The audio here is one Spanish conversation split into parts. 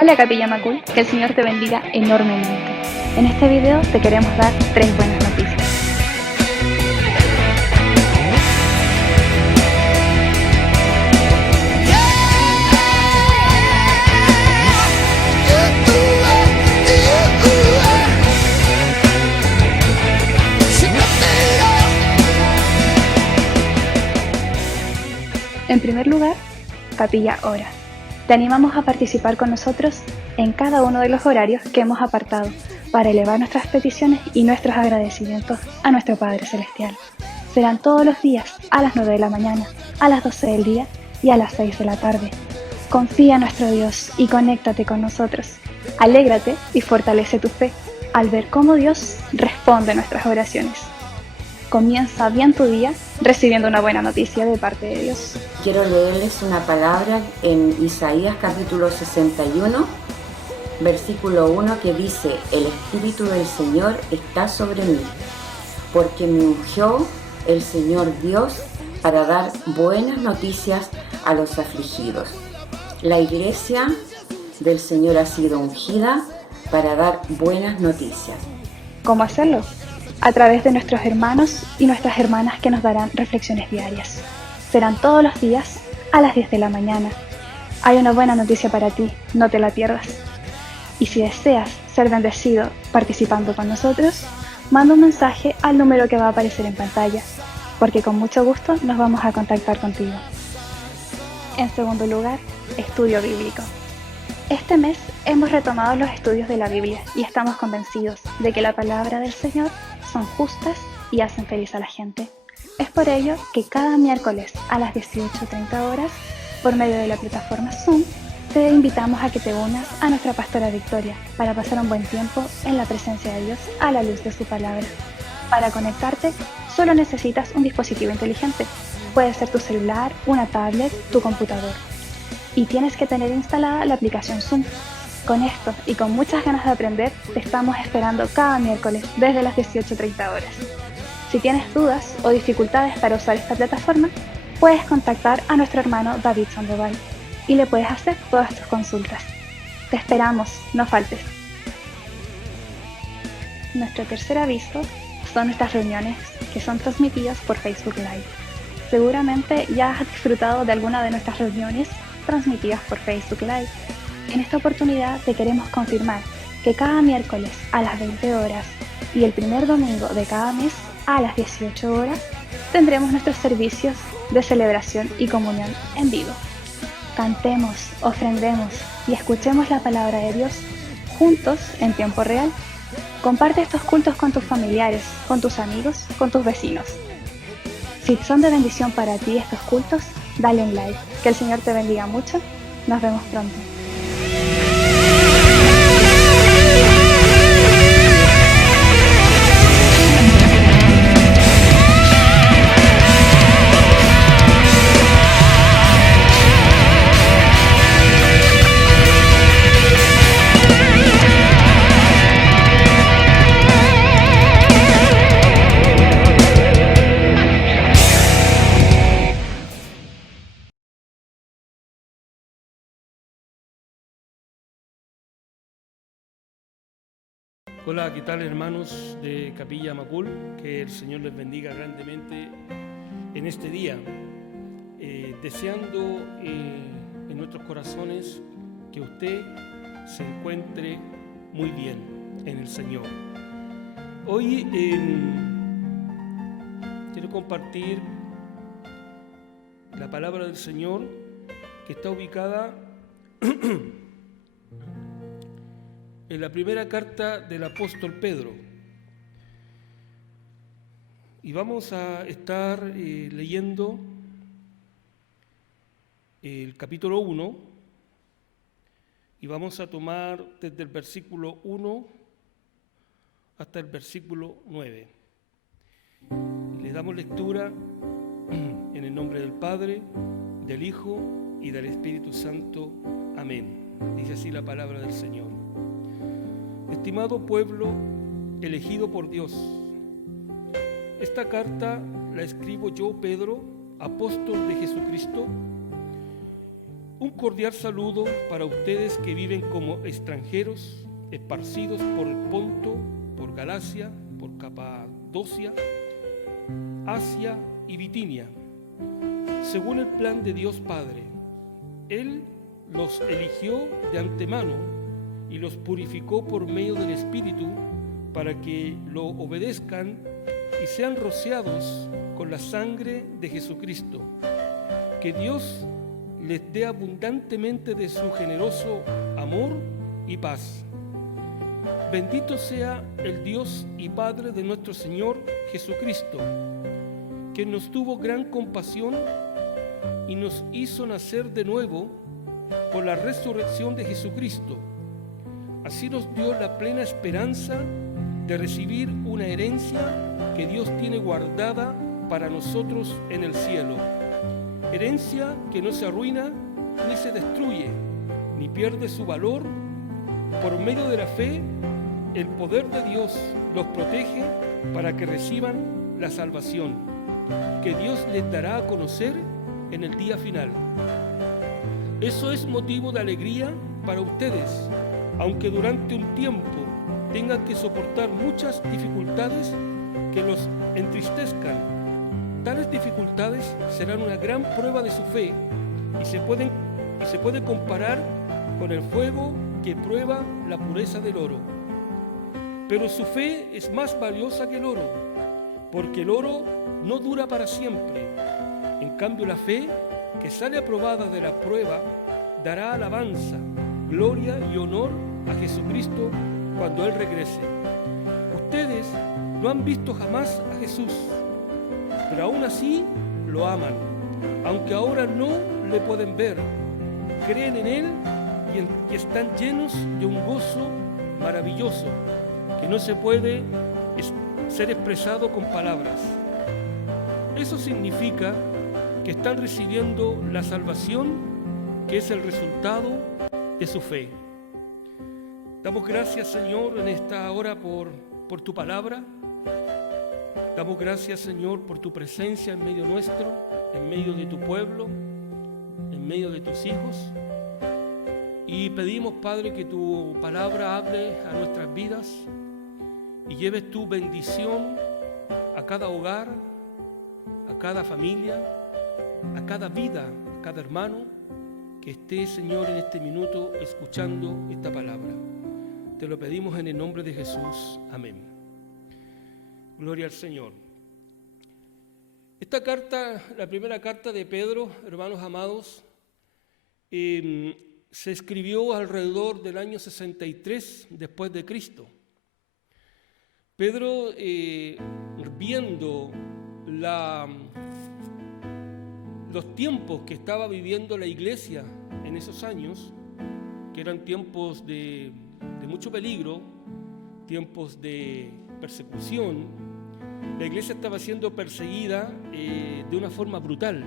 Hola Capilla Macul, que el Señor te bendiga enormemente. En este video te queremos dar 3 buenas noticias. En primer lugar, Capilla Ora. Te animamos a participar con nosotros en cada uno de los horarios que hemos apartado para elevar nuestras peticiones y nuestros agradecimientos a nuestro Padre Celestial. Serán todos los días a las 9 de la mañana, a las 12 del día y a las 6 de la tarde. Confía en nuestro Dios y conéctate con nosotros. Alégrate y fortalece tu fe al ver cómo Dios responde a nuestras oraciones. Comienza bien tu día recibiendo una buena noticia de parte de Dios. Quiero leerles una palabra en Isaías capítulo 61, versículo 1, que dice: El Espíritu del Señor está sobre mí, porque me ungió el Señor Dios para dar buenas noticias a los afligidos. La iglesia del Señor ha sido ungida para dar buenas noticias. ¿Cómo hacerlo? A través de nuestros hermanos y nuestras hermanas que nos darán reflexiones diarias. Serán todos los días a las 10 de la mañana. Hay una buena noticia para ti, no te la pierdas. Y si deseas ser bendecido participando con nosotros, manda un mensaje al número que va a aparecer en pantalla, porque con mucho gusto nos vamos a contactar contigo. En segundo lugar, estudio bíblico. Este mes hemos retomado los estudios de la Biblia y estamos convencidos de que la palabra del Señor son justas y hacen feliz a la gente. Es por ello que cada miércoles a las 18:30 horas, por medio de la plataforma Zoom, te invitamos a que te unas a nuestra pastora Victoria para pasar un buen tiempo en la presencia de Dios a la luz de su palabra. Para conectarte, solo necesitas un dispositivo inteligente. Puede ser tu celular, una tablet, tu computador. Y tienes que tener instalada la aplicación Zoom. Con esto y con muchas ganas de aprender, te estamos esperando cada miércoles desde las 18:30 horas. Si tienes dudas o dificultades para usar esta plataforma, puedes contactar a nuestro hermano David Sandoval y le puedes hacer todas tus consultas. Te esperamos, no faltes. Nuestro tercer aviso son nuestras reuniones que son transmitidas por Facebook Live. Seguramente ya has disfrutado de alguna de nuestras reuniones transmitidas por Facebook Live. En esta oportunidad te queremos confirmar que cada miércoles a las 20 horas y el primer domingo de cada mes a las 18 horas tendremos nuestros servicios de celebración y comunión en vivo. Cantemos, ofrendemos y escuchemos la palabra de Dios juntos en tiempo real. Comparte estos cultos con tus familiares, con tus amigos, con tus vecinos. Si son de bendición para ti estos cultos, dale un like. Que el Señor te bendiga mucho. Nos vemos pronto. Hola, ¿qué tal, hermanos de Capilla Macul? Que el Señor les bendiga grandemente en este día, deseando en nuestros corazones que usted se encuentre muy bien en el Señor. Hoy quiero compartir la palabra del Señor que está ubicada en la primera carta del apóstol Pedro. Y vamos a estar leyendo el capítulo 1 y vamos a tomar desde el versículo 1 hasta el versículo 9. Le damos lectura en el nombre del Padre, del Hijo y del Espíritu Santo. Amén. Dice así la palabra del Señor. Estimado pueblo elegido por Dios, esta carta la escribo yo, Pedro, apóstol de Jesucristo, Un cordial saludo para ustedes que viven como extranjeros, esparcidos por el Ponto, por Galacia, por Capadocia, Asia y Bitinia, según el plan de Dios Padre. Él los eligió de antemano y los purificó por medio del Espíritu para que lo obedezcan y sean rociados con la sangre de Jesucristo. Que Dios les dé abundantemente de su generoso amor y paz. Bendito sea el Dios y Padre de nuestro Señor Jesucristo, que nos tuvo gran compasión y nos hizo nacer de nuevo por la resurrección de Jesucristo. Así nos dio la plena esperanza de recibir una herencia que Dios tiene guardada para nosotros en el cielo. Herencia que no se arruina ni se destruye, ni pierde su valor. Por medio de la fe, el poder de Dios los protege para que reciban la salvación, que Dios les dará a conocer en el día final. Eso es motivo de alegría para ustedes, aunque durante un tiempo tengan que soportar muchas dificultades que los entristezcan. Tales dificultades serán una gran prueba de su fe y se puede comparar con el fuego que prueba la pureza del oro. Pero su fe es más valiosa que el oro, porque el oro no dura para siempre. En cambio, la fe que sale aprobada de la prueba dará alabanza, gloria y honor a Jesucristo cuando Él regrese. Ustedes no han visto jamás a Jesús, pero aún así lo aman, aunque ahora no le pueden ver. Creen en Él y están llenos de un gozo maravilloso que no se puede ser expresado con palabras. Eso significa que están recibiendo la salvación, que es el resultado de su fe. Damos gracias, Señor, en esta hora por tu palabra. Damos gracias, Señor, por tu presencia en medio nuestro, en medio de tu pueblo, en medio de tus hijos. Y pedimos, Padre, que tu palabra hable a nuestras vidas y lleves tu bendición a cada hogar, a cada familia, a cada vida, a cada hermano que esté, Señor, en este minuto escuchando esta palabra. Te lo pedimos en el nombre de Jesús. Amén. Gloria al Señor. Esta carta, la primera carta de Pedro, hermanos amados, se escribió alrededor del año 63 después de Cristo. Pedro, viendo los tiempos que estaba viviendo la iglesia en esos años, que eran tiempos de mucho peligro, tiempos de persecución, la iglesia estaba siendo perseguida de una forma brutal.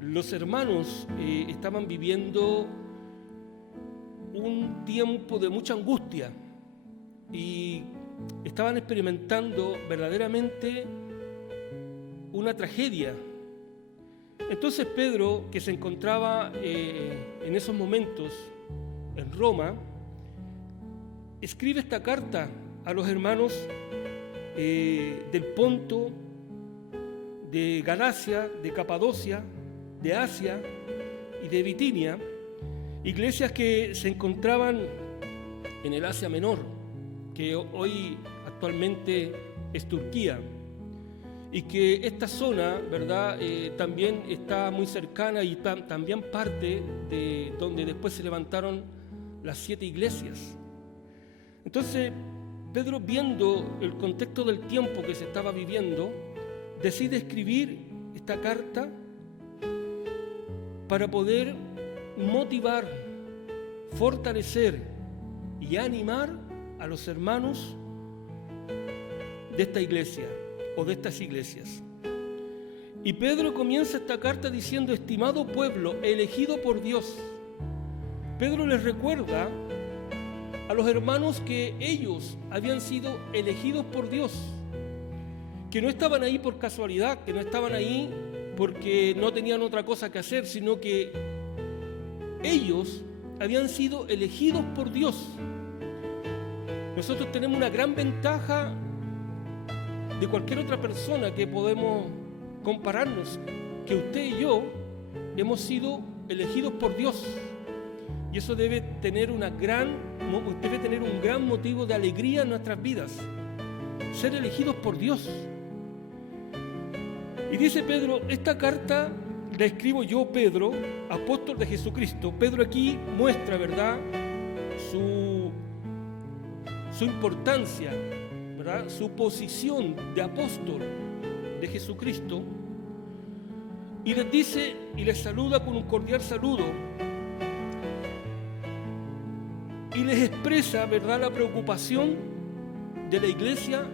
Los hermanos estaban viviendo un tiempo de mucha angustia y estaban experimentando verdaderamente una tragedia. Entonces Pedro, que se encontraba en esos momentos en Roma, escribe esta carta a los hermanos del Ponto, de Galacia, de Capadocia, de Asia y de Bitinia, iglesias que se encontraban en el Asia Menor, que hoy actualmente es Turquía, y que esta zona, ¿verdad?, también está muy cercana y también parte de donde después se levantaron las 7 iglesias. Entonces, Pedro, viendo el contexto del tiempo que se estaba viviendo, decide escribir esta carta para poder motivar, fortalecer y animar a los hermanos de esta iglesia o de estas iglesias. Y Pedro comienza esta carta diciendo: estimado pueblo, elegido por Dios. Pedro les recuerda a los hermanos que ellos habían sido elegidos por Dios, que no estaban ahí por casualidad, que no estaban ahí porque no tenían otra cosa que hacer, sino que ellos habían sido elegidos por Dios. Nosotros tenemos una gran ventaja de cualquier otra persona que podemos compararnos, que usted y yo hemos sido elegidos por Dios. Y eso debe tener un gran motivo de alegría en nuestras vidas, ser elegidos por Dios. Y dice Pedro, esta carta la escribo yo, Pedro, apóstol de Jesucristo. Pedro aquí muestra, ¿verdad?, su importancia, ¿verdad?, su posición de apóstol de Jesucristo. Y les dice y les saluda con un cordial saludo. Y les expresa, ¿verdad?, la preocupación de la iglesia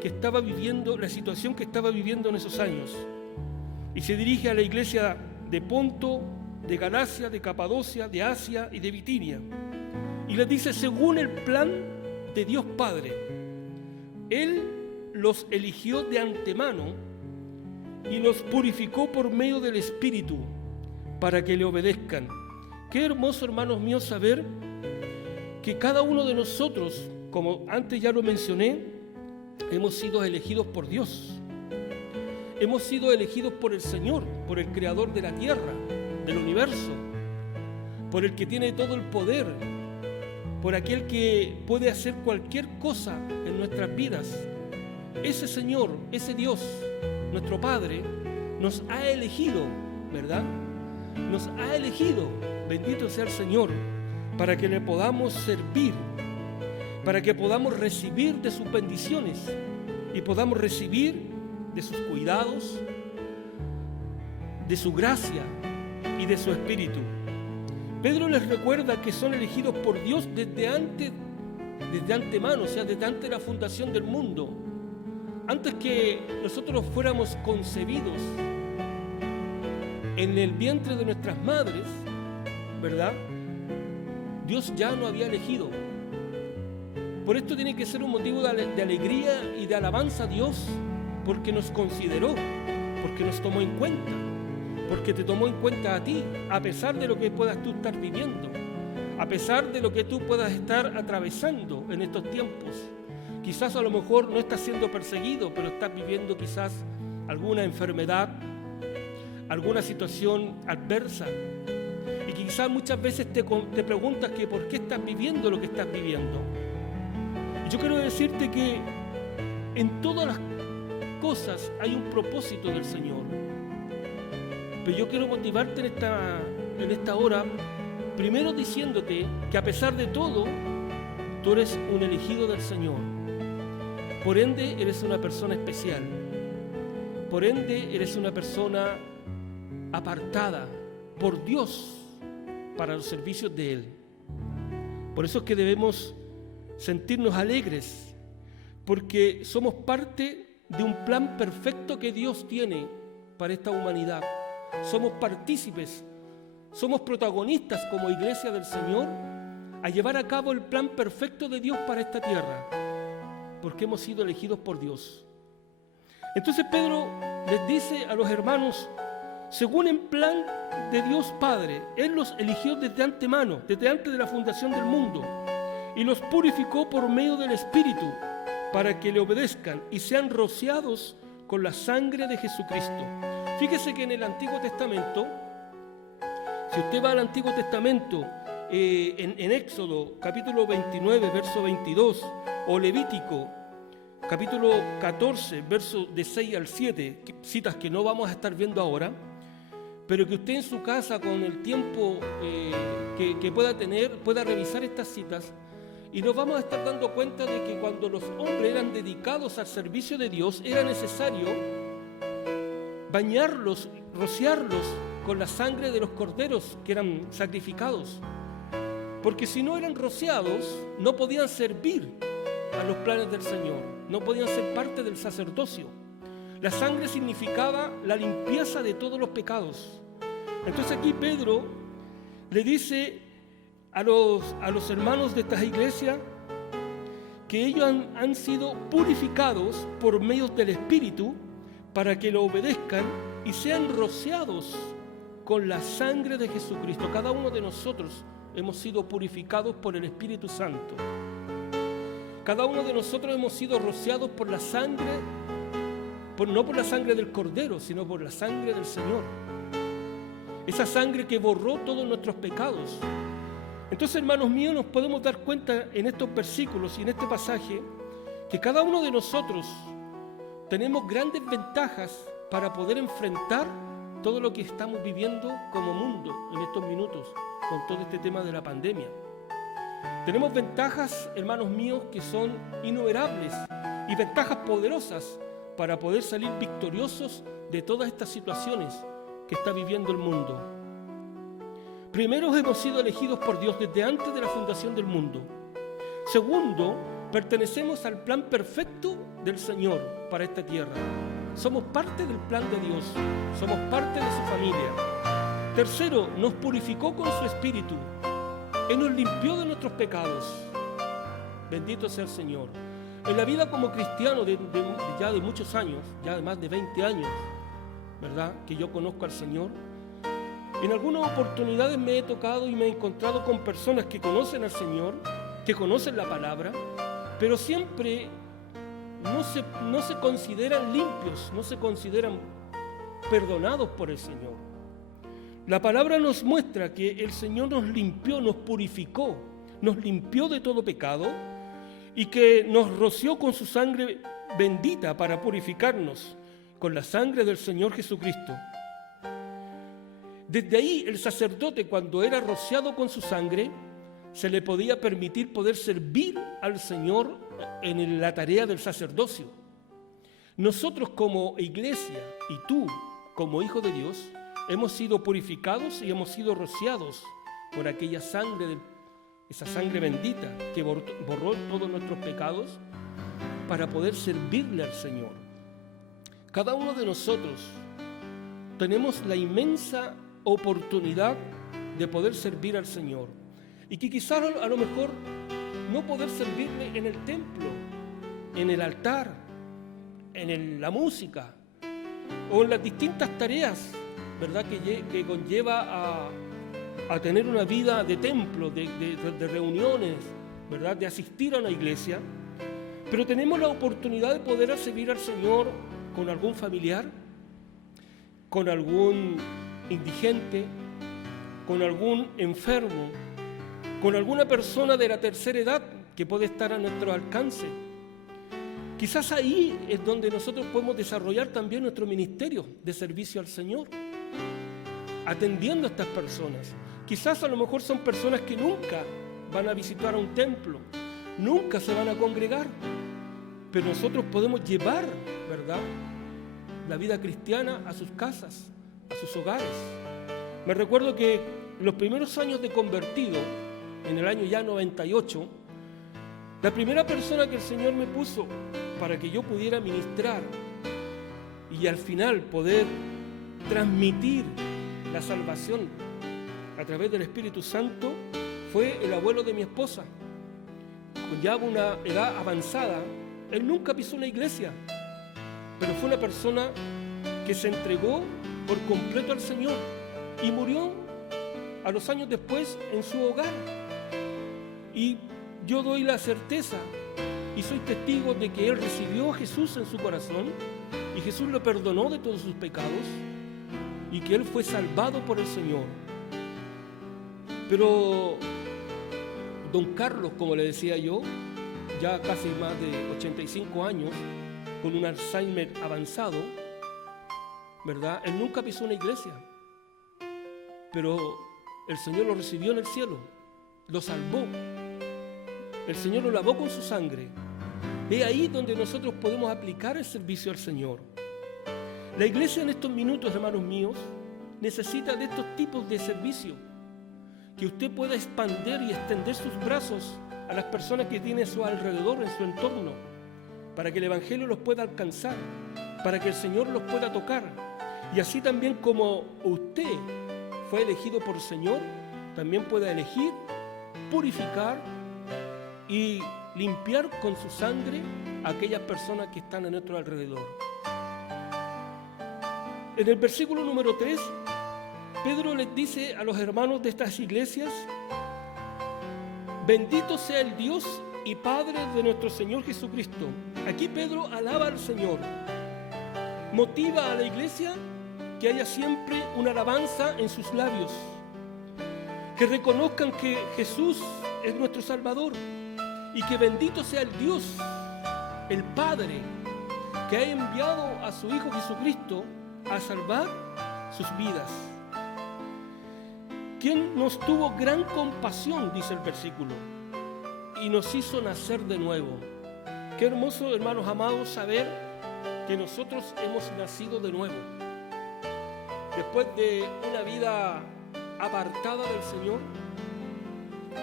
que estaba viviendo, la situación que estaba viviendo en esos años. Y se dirige a la iglesia de Ponto, de Galacia, de Capadocia, de Asia y de Bitinia. Y les dice, según el plan de Dios Padre, Él los eligió de antemano y los purificó por medio del Espíritu para que le obedezcan. Qué hermoso, hermanos míos, saber que cada uno de nosotros, como antes ya lo mencioné, hemos sido elegidos por Dios. Hemos sido elegidos por el Señor, por el Creador de la tierra, del universo, por el que tiene todo el poder, por aquel que puede hacer cualquier cosa en nuestras vidas. Ese Señor, ese Dios, nuestro Padre, nos ha elegido, ¿verdad? Nos ha elegido, bendito sea el Señor, para que le podamos servir, para que podamos recibir de sus bendiciones y podamos recibir de sus cuidados, de su gracia y de su Espíritu. Pedro les recuerda que son elegidos por Dios desde antemano, o sea, desde antes de la fundación del mundo. Antes que nosotros fuéramos concebidos en el vientre de nuestras madres, ¿verdad?, Dios ya nos había elegido. Por esto tiene que ser un motivo de alegría y de alabanza a Dios, porque nos consideró, porque nos tomó en cuenta, porque te tomó en cuenta a ti, a pesar de lo que puedas tú estar viviendo, a pesar de lo que tú puedas estar atravesando en estos tiempos. Quizás a lo mejor no estás siendo perseguido, pero estás viviendo quizás alguna enfermedad, alguna situación adversa. Y quizás muchas veces te preguntas que por qué estás viviendo lo que estás viviendo. Y yo quiero decirte que en todas las cosas hay un propósito del Señor. Pero yo quiero motivarte en esta hora, primero diciéndote que a pesar de todo, tú eres un elegido del Señor. Por ende, eres una persona especial. Por ende, eres una persona apartada por Dios para los servicios de Él. Por eso es que debemos sentirnos alegres, porque somos parte de un plan perfecto que Dios tiene para esta humanidad. Somos partícipes, somos protagonistas como iglesia del Señor a llevar a cabo el plan perfecto de Dios para esta tierra, porque hemos sido elegidos por Dios. Entonces Pedro les dice a los hermanos, según el plan de Dios Padre, Él los eligió desde antemano, desde antes de la fundación del mundo, y los purificó por medio del Espíritu, para que le obedezcan y sean rociados con la sangre de Jesucristo. Fíjese que en el Antiguo Testamento, si usted va al Antiguo Testamento, en Éxodo, capítulo 29, verso 22, o Levítico, capítulo 14, verso de 6 al 7, citas que no vamos a estar viendo ahora, pero que usted en su casa, con el tiempo que pueda tener, pueda revisar estas citas. Y nos vamos a estar dando cuenta de que cuando los hombres eran dedicados al servicio de Dios, era necesario bañarlos, rociarlos con la sangre de los corderos que eran sacrificados. Porque si no eran rociados, no podían servir a los planes del Señor, no podían ser parte del sacerdocio. La sangre significaba la limpieza de todos los pecados. Entonces aquí Pedro le dice a los hermanos de estas iglesias que ellos han sido purificados por medio del Espíritu para que lo obedezcan y sean rociados con la sangre de Jesucristo. Cada uno de nosotros hemos sido purificados por el Espíritu Santo. Cada uno de nosotros hemos sido rociados por la sangre, no por la sangre del Cordero, sino por la sangre del Señor. Esa sangre que borró todos nuestros pecados. Entonces, hermanos míos, nos podemos dar cuenta en estos versículos y en este pasaje que cada uno de nosotros tenemos grandes ventajas para poder enfrentar todo lo que estamos viviendo como mundo en estos minutos con todo este tema de la pandemia. Tenemos ventajas, hermanos míos, que son innumerables y ventajas poderosas para poder salir victoriosos de todas estas situaciones que está viviendo el mundo. Primero, hemos sido elegidos por Dios desde antes de la fundación del mundo. Segundo, pertenecemos al plan perfecto del Señor para esta tierra. Somos parte del plan de Dios, somos parte de su familia. Tercero, nos purificó con su Espíritu. Él nos limpió de nuestros pecados. Bendito sea el Señor. En la vida como cristiano ya de muchos años, ya de más de 20 años, ¿verdad?, que yo conozco al Señor, en algunas oportunidades me he tocado y me he encontrado con personas que conocen al Señor, que conocen la palabra, pero siempre no se consideran limpios, no se consideran perdonados por el Señor. La palabra nos muestra que el Señor nos limpió, nos purificó, nos limpió de todo pecado y que nos roció con su sangre bendita para purificarnos, con la sangre del Señor Jesucristo. Desde ahí el sacerdote, cuando era rociado con su sangre, se le podía permitir poder servir al Señor en la tarea del sacerdocio. Nosotros como iglesia y tú como hijo de Dios hemos sido purificados y hemos sido rociados por aquella sangre, esa sangre bendita que borró todos nuestros pecados para poder servirle al Señor. Cada uno de nosotros tenemos la inmensa oportunidad de poder servir al Señor y que quizás a lo mejor no poder servirle en el templo, en el altar, en la música o en las distintas tareas, ¿verdad?, que conlleva a tener una vida de templo, de reuniones, ¿verdad?, de asistir a una iglesia, pero tenemos la oportunidad de poder servir al Señor con algún familiar, con algún indigente, con algún enfermo, con alguna persona de la tercera edad que puede estar a nuestro alcance. Quizás ahí es donde nosotros podemos desarrollar también nuestro ministerio de servicio al Señor, atendiendo a estas personas. Quizás a lo mejor son personas que nunca van a visitar a un templo, nunca se van a congregar, pero nosotros podemos llevar, ¿verdad?, la vida cristiana a sus casas, a sus hogares. Me recuerdo que en los primeros años de convertido, en el año ya 98, la primera persona que el Señor me puso para que yo pudiera ministrar y al final poder transmitir la salvación a través del Espíritu Santo fue el abuelo de mi esposa. Con ya una edad avanzada, él nunca pisó una iglesia, pero fue una persona que se entregó por completo al Señor y murió a los años después en su hogar. Y yo doy la certeza y soy testigo de que él recibió a Jesús en su corazón y Jesús lo perdonó de todos sus pecados y que él fue salvado por el Señor. Pero don Carlos, como le decía yo, ya casi más de 85 años, con un Alzheimer avanzado, ¿verdad?, él nunca pisó una iglesia, pero el Señor lo recibió en el cielo, lo salvó, el Señor lo lavó con su sangre. Es ahí donde nosotros podemos aplicar el servicio al Señor. La iglesia en estos minutos, hermanos míos, necesita de estos tipos de servicio, que usted pueda expandir y extender sus brazos a las personas que tiene a su alrededor, en su entorno, para que el Evangelio los pueda alcanzar, para que el Señor los pueda tocar. Y así también como usted fue elegido por el Señor, también pueda elegir, purificar y limpiar con su sangre a aquellas personas que están a nuestro alrededor. En el versículo número 3 Pedro les dice a los hermanos de estas iglesias: bendito sea el Dios y Padre de nuestro Señor Jesucristo. Aquí Pedro alaba al Señor, motiva a la iglesia que haya siempre una alabanza en sus labios, que reconozcan que Jesús es nuestro Salvador y que bendito sea el Dios, el Padre, que ha enviado a su Hijo Jesucristo a salvar sus vidas. Quien nos tuvo gran compasión, dice el versículo, y nos hizo nacer de nuevo. Qué hermoso, hermanos amados, saber que nosotros hemos nacido de nuevo. Después de una vida apartada del Señor,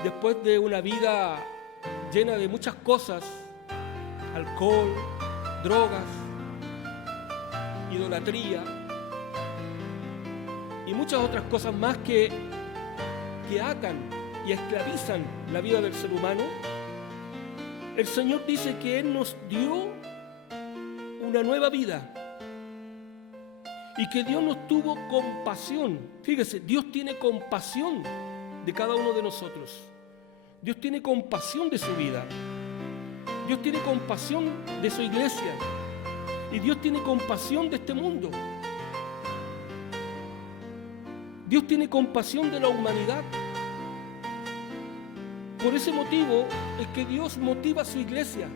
después de una vida llena de muchas cosas, alcohol, drogas, idolatría y muchas otras cosas más que atan y esclavizan la vida del ser humano, el Señor dice que Él nos dio una nueva vida y que Dios nos tuvo compasión. Fíjese, Dios tiene compasión de cada uno de nosotros. Dios tiene compasión de su vida. Dios tiene compasión de su iglesia. Y Dios tiene compasión de este mundo. Dios tiene compasión de la humanidad. Por ese motivo es que Dios motiva a su iglesia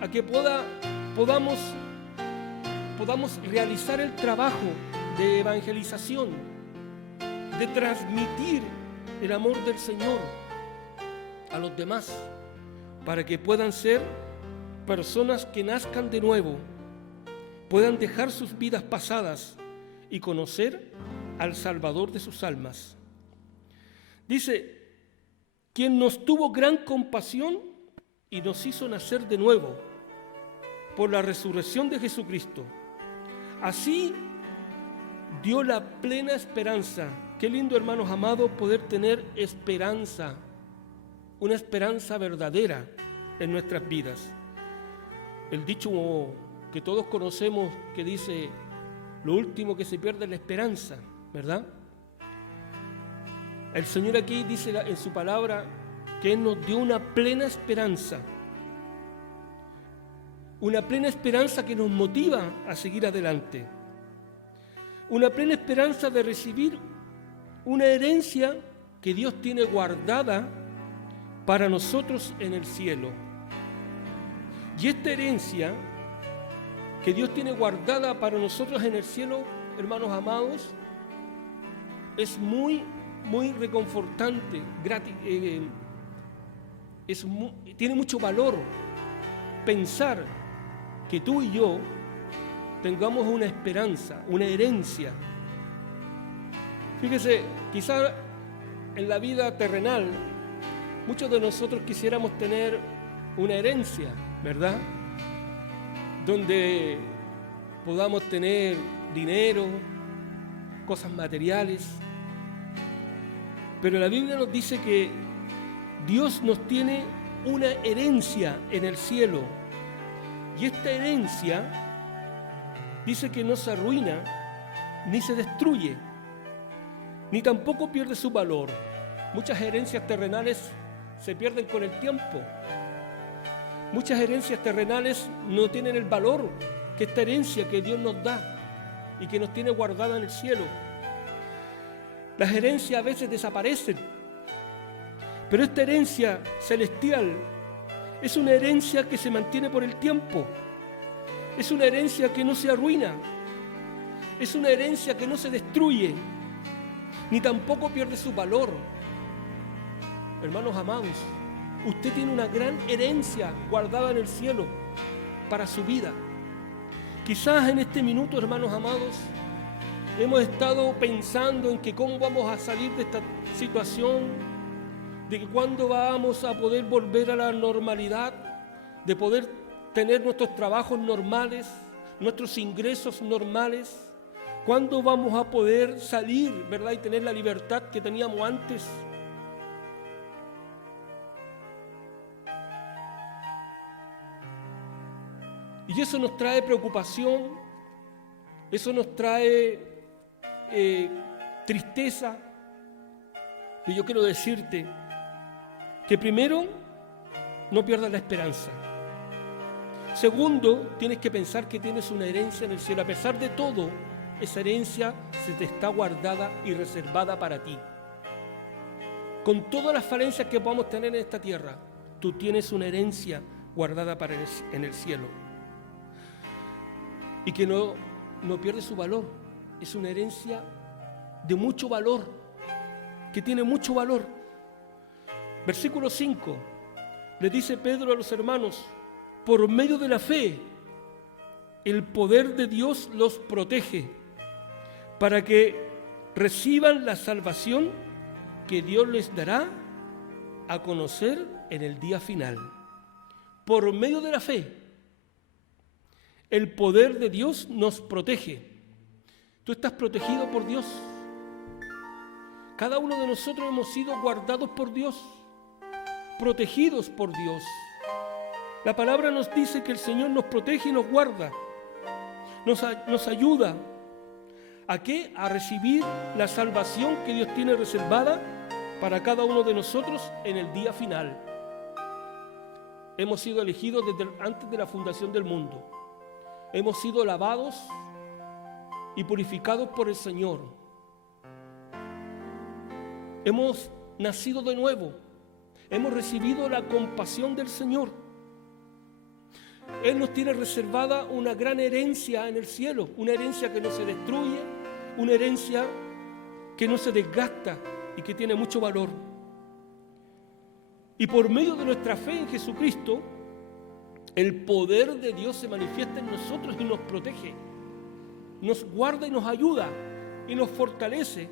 a que podamos realizar el trabajo de evangelización, de transmitir el amor del Señor a los demás, para que puedan ser personas que nazcan de nuevo, puedan dejar sus vidas pasadas y conocer al Salvador de sus almas. Dice: quien nos tuvo gran compasión y nos hizo nacer de nuevo por la resurrección de Jesucristo. Así dio la plena esperanza. Qué lindo, hermanos amados, poder tener esperanza, una esperanza verdadera en nuestras vidas. El dicho que todos conocemos que dice: lo último que se pierde es la esperanza, ¿verdad? El Señor aquí dice en su palabra que Él nos dio una plena esperanza que nos motiva a seguir adelante, una plena esperanza de recibir una herencia que Dios tiene guardada para nosotros en el cielo. Y esta herencia que Dios tiene guardada para nosotros en el cielo, hermanos amados, es muy reconfortante, tiene mucho valor pensar que tú y yo tengamos una esperanza, una herencia. Fíjese, quizá en la vida terrenal muchos de nosotros quisiéramos tener una herencia, ¿verdad? Donde podamos tener dinero, cosas materiales. Pero la Biblia nos dice que Dios nos tiene una herencia en el cielo. Y esta herencia dice que no se arruina, ni se destruye, ni tampoco pierde su valor. Muchas herencias terrenales se pierden con el tiempo. Muchas herencias terrenales no tienen el valor que esta herencia que Dios nos da y que nos tiene guardada en el cielo. Las herencias a veces desaparecen, pero esta herencia celestial es una herencia que se mantiene por el tiempo. Es una herencia que no se arruina. Es una herencia que no se destruye, ni tampoco pierde su valor. Hermanos amados, usted tiene una gran herencia guardada en el cielo para su vida. Quizás en este minuto, hermanos amados, hemos estado pensando en que cómo vamos a salir de esta situación, de que cuándo vamos a poder volver a la normalidad, de poder tener nuestros trabajos normales, nuestros ingresos normales, cuándo vamos a poder salir, ¿verdad?, y tener la libertad que teníamos antes. Y eso nos trae preocupación, eso nos trae tristeza, y yo quiero decirte que primero, no pierdas la esperanza. Segundo, tienes que pensar que tienes una herencia en el cielo. A pesar de todo, esa herencia se te está guardada y reservada para ti. Con todas las falencias que podamos tener en esta tierra, tú tienes una herencia guardada en el cielo. Y que no pierde su valor. Es una herencia de mucho valor, que tiene mucho valor. Versículo 5, le dice Pedro a los hermanos: por medio de la fe, el poder de Dios los protege para que reciban la salvación que Dios les dará a conocer en el día final. Por medio de la fe, el poder de Dios nos protege. Tú estás protegido por Dios. Cada uno de nosotros hemos sido guardados por Dios, protegidos por Dios. La palabra nos dice que el Señor nos protege y nos guarda, nos ayuda. ¿A qué? A recibir la salvación que Dios tiene reservada para cada uno de nosotros en el día final. Hemos sido elegidos desde antes de la fundación del mundo. Hemos sido lavados y purificados por el Señor. Hemos nacido de nuevo. Hemos recibido la compasión del Señor. Él nos tiene reservada una gran herencia en el cielo, una herencia que no se destruye, una herencia que no se desgasta y que tiene mucho valor. Y por medio de nuestra fe en Jesucristo, el poder de Dios se manifiesta en nosotros y nos protege, nos guarda y nos ayuda y nos fortalece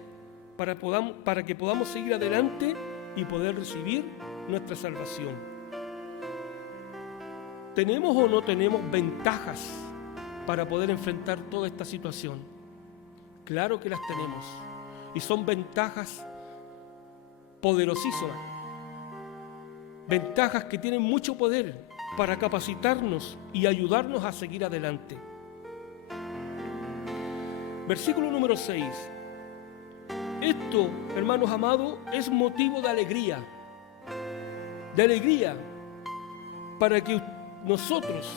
para que podamos seguir adelante y poder recibir nuestra salvación. ¿Tenemos o no tenemos ventajas para poder enfrentar toda esta situación? Claro que las tenemos, y son ventajas poderosísimas, ventajas que tienen mucho poder para capacitarnos y ayudarnos a seguir adelante. Versículo número 6. Esto, hermanos amados, es motivo de alegría para que nosotros,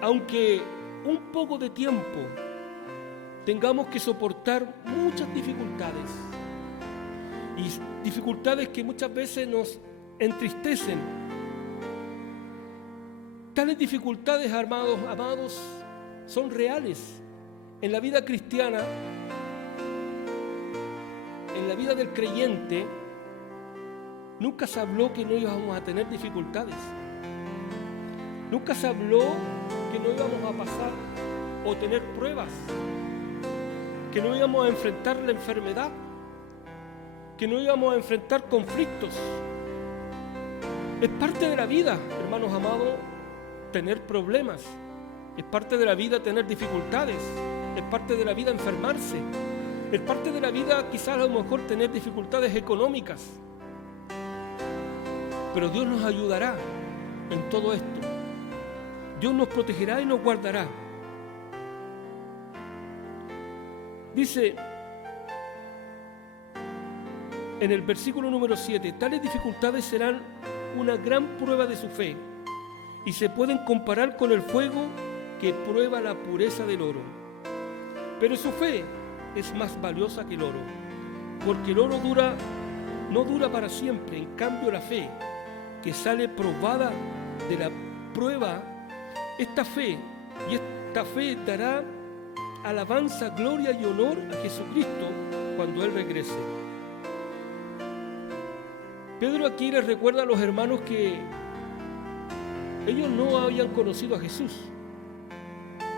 aunque un poco de tiempo tengamos que soportar muchas dificultades, y dificultades que muchas veces nos entristecen. Tales dificultades, amados, son reales. En la vida cristiana, en la vida del creyente, nunca se habló que no íbamos a tener dificultades. Nunca se habló que no íbamos a pasar o tener pruebas, que no íbamos a enfrentar la enfermedad, que no íbamos a enfrentar conflictos. Es parte de la vida, hermanos amados, tener problemas. Es parte de la vida tener dificultades. Es parte de la vida enfermarse. Es parte de la vida quizás a lo mejor tener dificultades económicas. Pero Dios nos ayudará en todo esto. Dios nos protegerá y nos guardará. Dice en el versículo número 7, tales dificultades serán una gran prueba de su fe y se pueden comparar con el fuego que prueba la pureza del oro. Pero su fe es más valiosa que el oro, porque el oro no dura para siempre. En cambio, la fe que sale probada de la prueba, esta fe dará alabanza, gloria y honor a Jesucristo cuando Él regrese. Pedro aquí les recuerda a los hermanos que ellos no habían conocido a Jesús,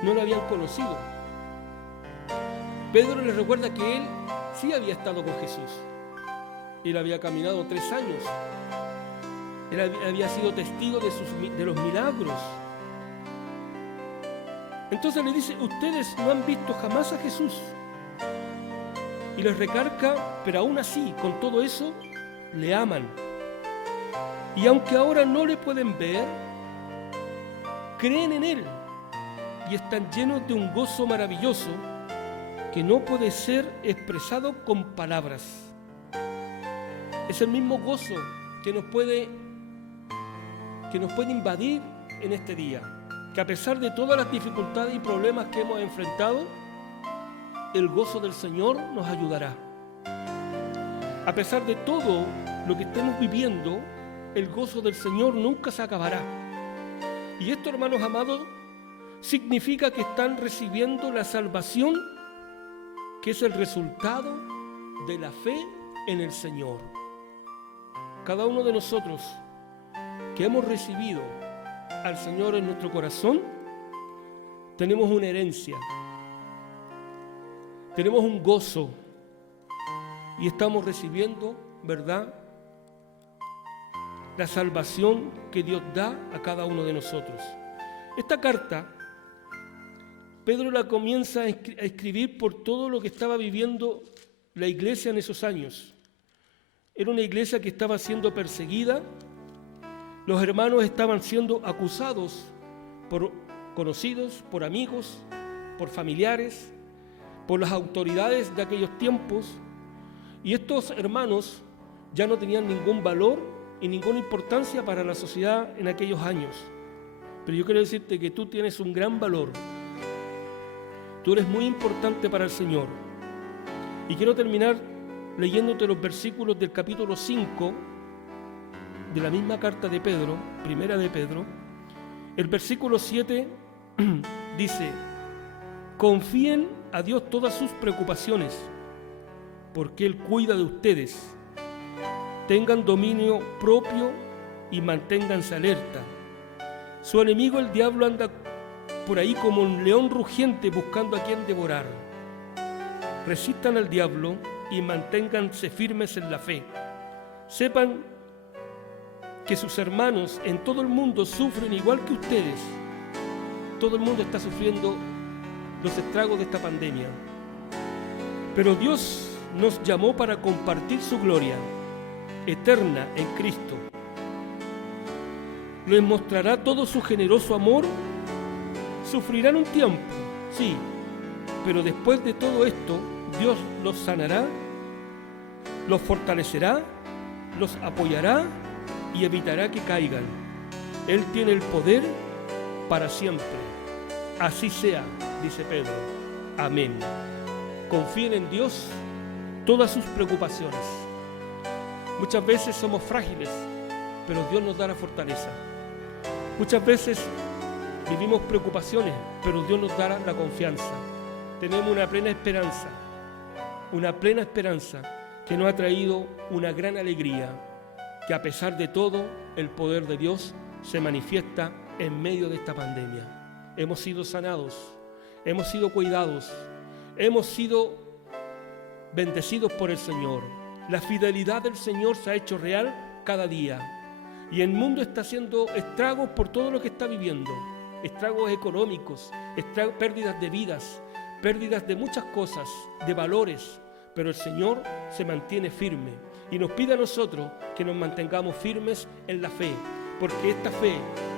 no lo habían conocido. Pedro les recuerda que él sí había estado con Jesús. Él había caminado 3 años. Él había sido testigo de los milagros. Entonces le dice, ustedes no han visto jamás a Jesús. Y les recarga, pero aún así, con todo eso, le aman. Y aunque ahora no le pueden ver, creen en Él y están llenos de un gozo maravilloso que no puede ser expresado con palabras. Es el mismo gozo que nos puede invadir en este día, que a pesar de todas las dificultades y problemas que hemos enfrentado, el gozo del Señor nos ayudará. A pesar de todo lo que estemos viviendo, el gozo del Señor nunca se acabará. Y esto, hermanos amados, significa que están recibiendo la salvación, que es el resultado de la fe en el Señor. Cada uno de nosotros que hemos recibido al Señor en nuestro corazón, tenemos una herencia, tenemos un gozo y estamos recibiendo, ¿verdad?, la salvación que Dios da a cada uno de nosotros. Esta carta, Pedro la comienza a escribir por todo lo que estaba viviendo la iglesia en esos años. Era una iglesia que estaba siendo perseguida, los hermanos estaban siendo acusados por conocidos, por amigos, por familiares, por las autoridades de aquellos tiempos, y estos hermanos ya no tenían ningún valor y ninguna importancia para la sociedad en aquellos años. Pero yo quiero decirte que tú tienes un gran valor. Tú eres muy importante para el Señor. Y quiero terminar leyéndote los versículos del capítulo 5 de la misma carta de Pedro, primera de Pedro. El versículo 7 dice: confíen a Dios todas sus preocupaciones, porque Él cuida de ustedes. Tengan dominio propio y manténganse alerta. Su enemigo, el diablo, anda por ahí como un león rugiente buscando a quien devorar. Resistan al diablo y manténganse firmes en la fe. Sepan que sus hermanos en todo el mundo sufren igual que ustedes. Todo el mundo está sufriendo los estragos de esta pandemia. Pero Dios nos llamó para compartir su gloria eterna en Cristo. Les mostrará todo su generoso amor. Sufrirán un tiempo, sí, pero después de todo esto, Dios los sanará, los fortalecerá, los apoyará y evitará que caigan. Él tiene el poder para siempre. Así sea, dice Pedro. Amén. Confíen en Dios todas sus preocupaciones. Muchas veces somos frágiles, pero Dios nos da la fortaleza. Muchas veces vivimos preocupaciones, pero Dios nos dará la confianza. Tenemos una plena esperanza que nos ha traído una gran alegría, que a pesar de todo, el poder de Dios se manifiesta en medio de esta pandemia. Hemos sido sanados, hemos sido cuidados, hemos sido bendecidos por el Señor. La fidelidad del Señor se ha hecho real cada día. Y el mundo está haciendo estragos por todo lo que está viviendo. Estragos económicos, pérdidas de vidas, pérdidas de muchas cosas, de valores. Pero el Señor se mantiene firme y nos pide a nosotros que nos mantengamos firmes en la fe. Porque esta fe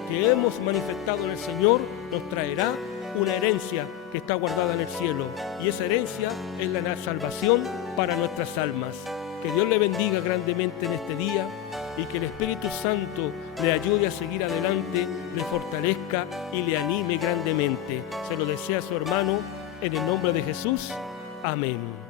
que hemos manifestado en el Señor nos traerá una herencia que está guardada en el cielo. Y esa herencia es la salvación para nuestras almas. Que Dios le bendiga grandemente en este día y que el Espíritu Santo le ayude a seguir adelante, le fortalezca y le anime grandemente. Se lo desea su hermano en el nombre de Jesús. Amén.